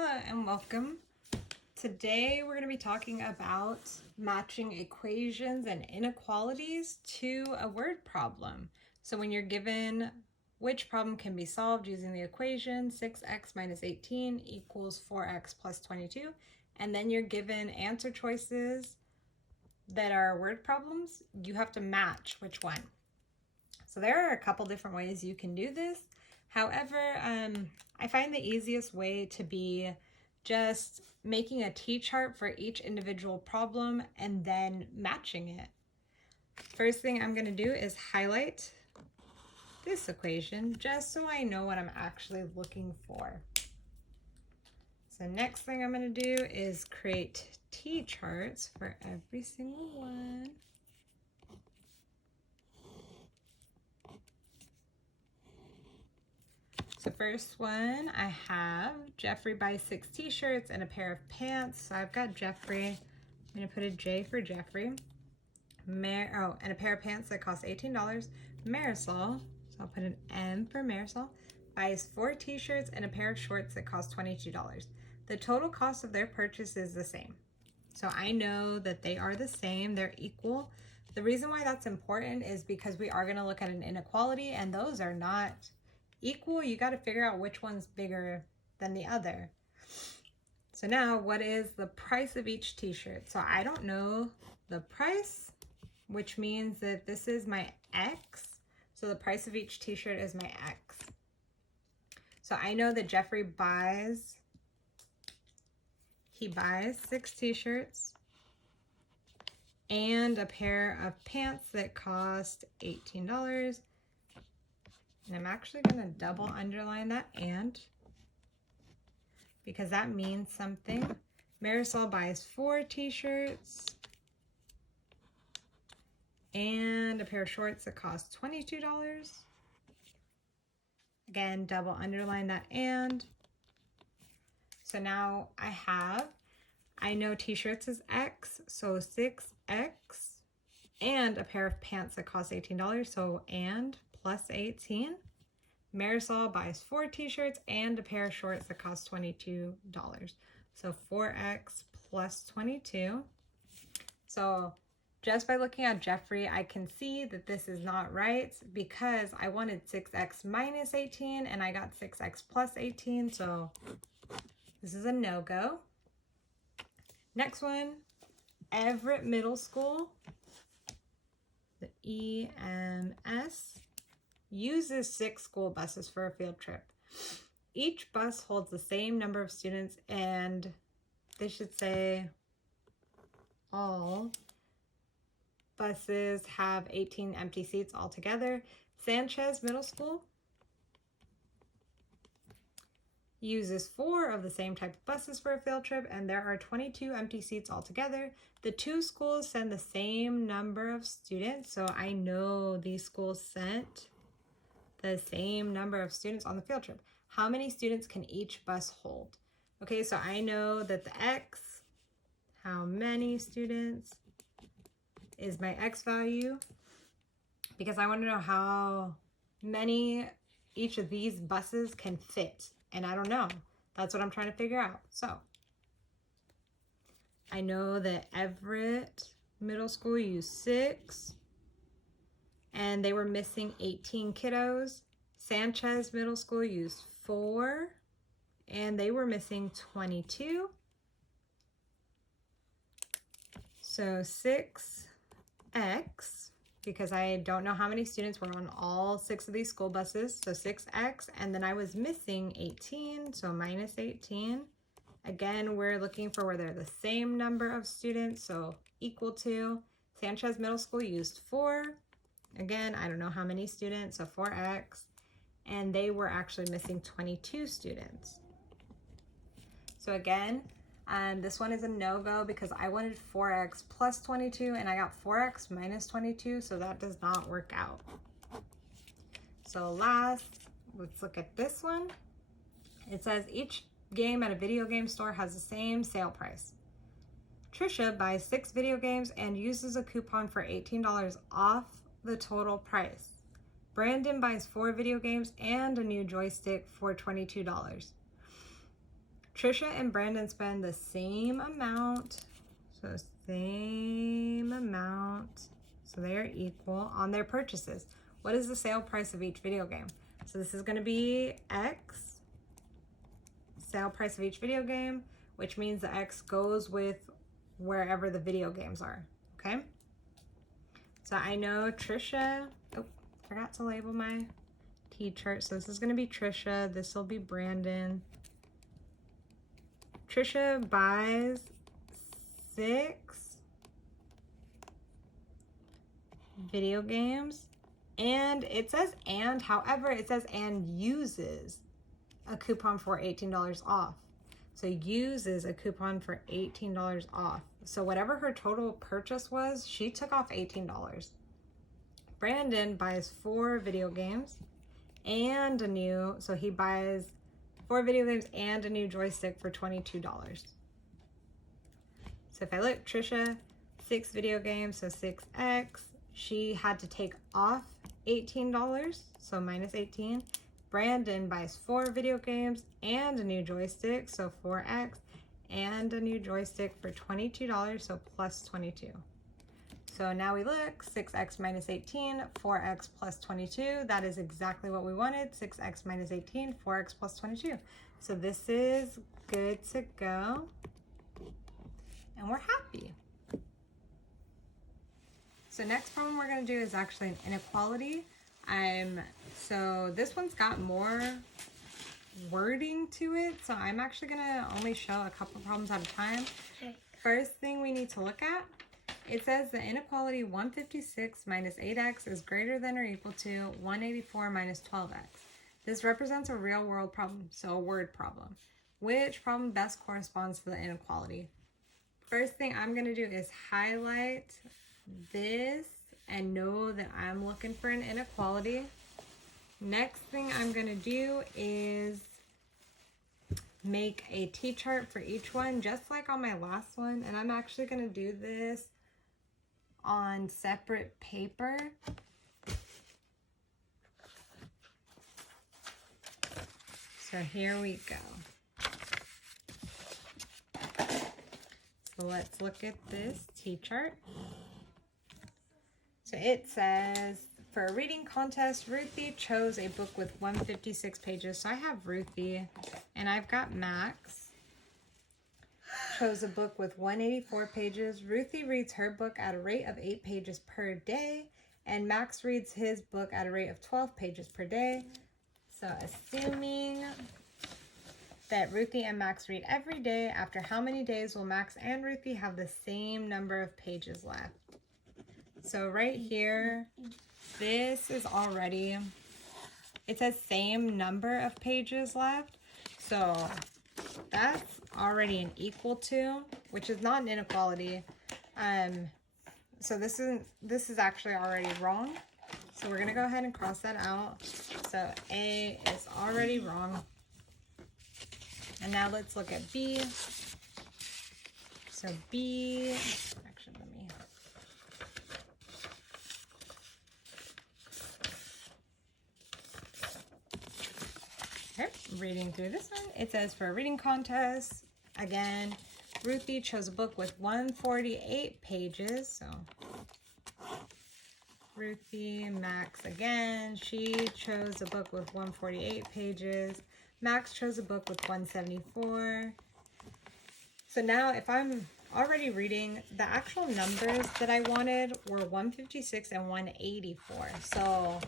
Hello and welcome. Today we're going to be talking about matching equations and inequalities to a word problem. So when you're given which problem can be solved using the equation 6x minus 18 equals 4x plus 22, and then you're given answer choices that are word problems, you have to match which one. So there are a couple different ways you can do this. However, I find the easiest way to be just making a t-chart for each individual problem and then matching it. First thing I'm going to do is highlight this equation just so I know what I'm actually looking for. So next thing I'm going to do is create t-charts for every single one. So first one, I have Jeffrey buys 6 t-shirts and a pair of pants. So I've got Jeffrey. I'm going to put a J for Jeffrey. And a pair of pants that cost $18. Marisol, so I'll put an M for Marisol, buys 4 t-shirts and a pair of shorts that cost $22. The total cost of their purchase is the same. So I know that they are the same, they're equal. The reason why that's important is because we are going to look at an inequality and those are not equal. You got to figure out which one's bigger than the other. So now, what is the price of each t-shirt? So I don't know the price, which means that this is my X. So the price of each t-shirt is my X. So I know that Jeffrey buys 6 t-shirts and a pair of pants that cost $18. And I'm actually going to double underline that and, because that means something. Marisol buys 4 t-shirts and a pair of shorts that cost $22. Again, double underline that and. So now I know t-shirts is X, so 6X, and a pair of pants that cost $18, so and plus 18. Marisol buys 4 t-shirts and a pair of shorts that cost $22. So 4X plus 22. So just by looking at Jeffrey, I can see that this is not right because I wanted 6X minus 18 and I got 6X plus 18. So this is a no-go. Next one, Everett Middle School, the EMS, uses 6 school buses for a field trip. Each bus holds the same number of students, and they should say all buses have 18 empty seats altogether. Sanchez Middle School uses 4 of the same type of buses for a field trip, and there are 22 empty seats altogether. The 2 schools send the same number of students, so I know these schools sent the same number of students on the field trip. How many students can each bus hold? Okay, so I know that the X, how many students, is my X value, because I want to know how many each of these buses can fit. And I don't know. That's what I'm trying to figure out. So I know that Everett Middle School used 6 and they were missing 18 kiddos. Sanchez Middle School used 4 and they were missing 22. So 6X, because I don't know how many students were on all 6 of these school buses, so 6X, and then I was missing 18, so minus 18. Again, we're looking for where they're the same number of students, so equal to. Sanchez Middle School used 4. Again, I don't know how many students, so 4X, and they were actually missing 22 students. So again, this one is a no-go because I wanted 4X plus 22 and I got 4X minus 22, so that does not work out. So last, let's look at this one. It says each game at a video game store has the same sale price. Trisha buys 6 video games and uses a coupon for $18 off the total price. Brandon buys 4 video games and a new joystick for $22. Trisha and Brandon spend the same amount. So same amount. So they are equal on their purchases. What is the sale price of each video game? So this is going to be X, sale price of each video game, which means the X goes with wherever the video games are, okay? So I know Trisha, oh, forgot to label my T-chart. So this is going to be Trisha, this will be Brandon. Trisha buys 6 video games, and it says and, however, it says and uses a coupon for $18 off. So uses a coupon for $18 off. So whatever her total purchase was, she took off $18. Brandon buys 4 video games and a new, so he buys 4 video games and a new joystick for $22. So if I look, Trisha, 6 video games, so 6x. She had to take off $18, so minus 18. Brandon buys 4 video games and a new joystick, so 4x, and a new joystick for $22, so plus 22. So now we look, 6x minus 18, 4x plus 22. That is exactly what we wanted, 6x minus 18, 4x plus 22. So this is good to go, and we're happy. So next problem we're going to do is actually an inequality. So this one's got more wording to it, so I'm actually going to only show a couple problems at a time. Okay. First thing we need to look at, it says the inequality 156 minus 8x is greater than or equal to 184 minus 12x. This represents a real world problem, so a word problem. Which problem best corresponds to the inequality? First thing I'm going to do is highlight this and know that I'm looking for an inequality. Next thing I'm going to do is make a T-chart for each one, just like on my last one. And I'm actually going to do this on separate paper. So here we go. So let's look at this T-chart. So it says, for a reading contest, Ruthie chose a book with 156 pages. So I have Ruthie, and I've got Max. Chose a book with 184 pages. Ruthie reads her book at a rate of 8 pages per day, and Max reads his book at a rate of 12 pages per day. So assuming that Ruthie and Max read every day, after how many days will Max and Ruthie have the same number of pages left? So right here, this is already, it says same number of pages left. So that's already an equal to, which is not an inequality. So this is actually already wrong. So we're going to go ahead and cross that out. So A is already wrong. And now let's look at B. So B, actually let me, okay, reading through this one. It says for a reading contest, again, Ruthie chose a book with 148 pages. So Ruthie, Max again, she chose a book with 148 pages. Max chose a book with 174. So now if I'm already reading, the actual numbers that I wanted were 156 and 184. So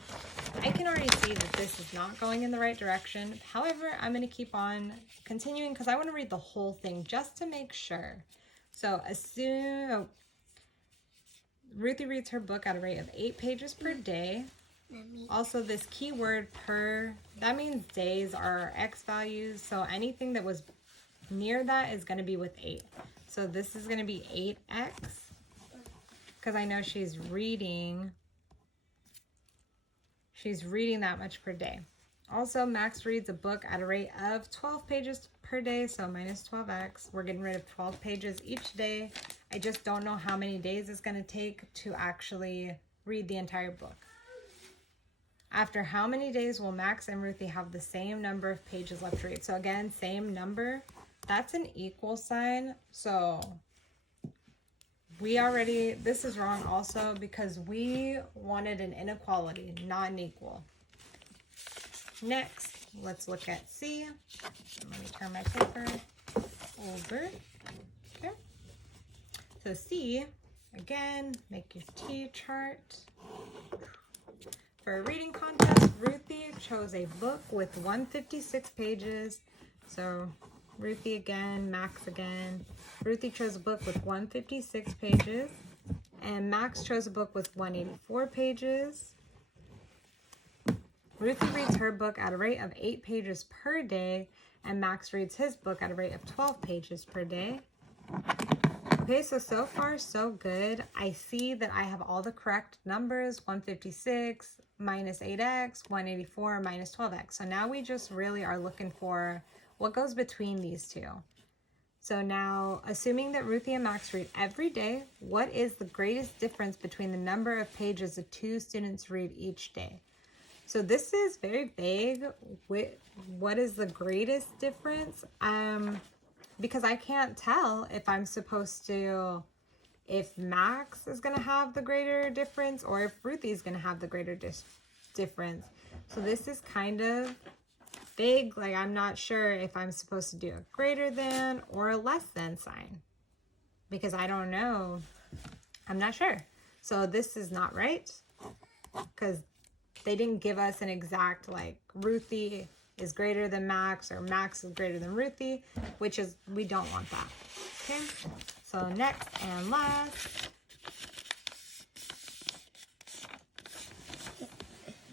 I can already see that this is not going in the right direction. However, I'm going to keep on continuing because I want to read the whole thing just to make sure. So assume Ruthie reads her book at a rate of 8 pages per day. Also, this keyword per, that means days are X values. So anything that was near that is going to be with 8. So this is going to be 8x because I know she's reading that much per day. Also, Max reads a book at a rate of 12 pages per day, so minus 12x. We're getting rid of 12 pages each day. I just don't know how many days it's going to take to actually read the entire book. After how many days will Max and Ruthie have the same number of pages left to read? So again, same number. that's an equal sign. So this is wrong also because we wanted an inequality, not an equal. Next, let's look at C. Let me turn my paper over. Okay. So C, again, make your T chart. For a reading contest, Ruthie chose a book with 156 pages. So Ruthie again, Max again. Ruthie chose a book with 156 pages. And Max chose a book with 184 pages. Ruthie reads her book at a rate of 8 pages per day. And Max reads his book at a rate of 12 pages per day. Okay, so far so good. I see that I have all the correct numbers, 156 minus 8x, 184 minus 12x. So now we just really are looking for what goes between these two. So now, assuming that Ruthie and Max read every day, what is the greatest difference between the number of pages the two students read each day? So this is very vague. What is the greatest difference? Because I can't tell if Max is going to have the greater difference or if Ruthie's going to have the greater difference. So this is kind of big. Like, I'm not sure if I'm supposed to do a greater than or a less than sign because I don't know. I'm not sure. So this is not right because they didn't give us an exact, like, Ruthie is greater than Max or Max is greater than Ruthie, which is, we don't want that. Okay, so next and last,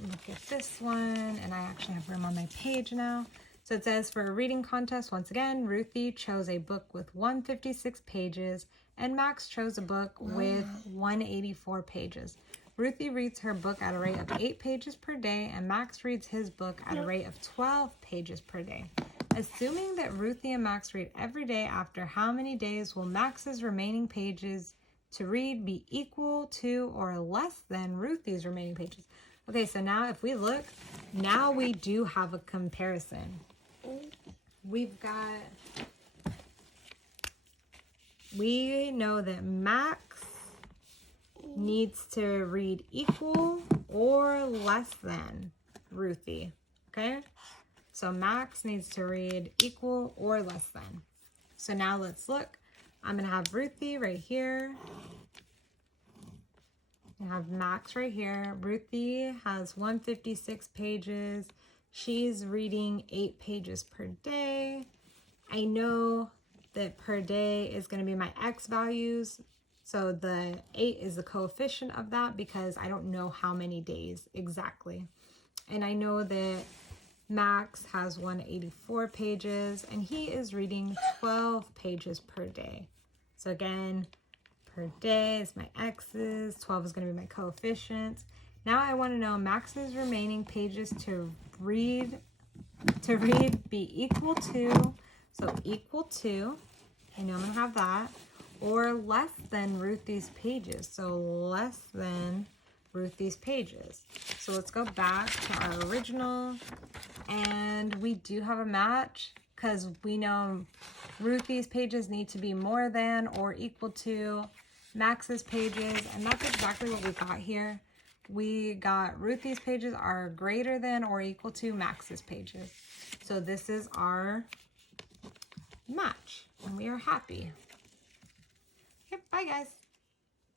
look at this one, and I actually have room on my page now. So it says, for a reading contest, once again, Ruthie chose a book with 156 pages and Max chose a book with 184 pages. Ruthie reads her book at a rate of 8 pages per day, and Max reads his book at a rate of 12 pages per day. Assuming that Ruthie and Max read every day, after how many days will Max's remaining pages to read be equal to or less than Ruthie's remaining pages? Okay, so now if we look, now we do have a comparison. We know that Max needs to read equal or less than Ruthie, okay? So Max needs to read equal or less than. So now let's look. I'm going to have Ruthie right here. I have Max right here. Ruthie has 156 pages. She's reading 8 pages per day. I know that per day is going to be my X values. So the 8 is the coefficient of that because I don't know how many days exactly. And I know that Max has 184 pages and he is reading 12 pages per day. So again, per day is my X's, 12 is going to be my coefficients. Now I want to know Max's remaining pages to read be equal to, so equal to, I know I'm going to have that, or less than Ruthie's pages. So less than Ruthie's pages. So let's go back to our original. And we do have a match because we know Ruthie's pages need to be more than or equal to Max's pages. And that's exactly what we got here. We got Ruthie's pages are greater than or equal to Max's pages. So this is our match. And we are happy. Okay, bye guys.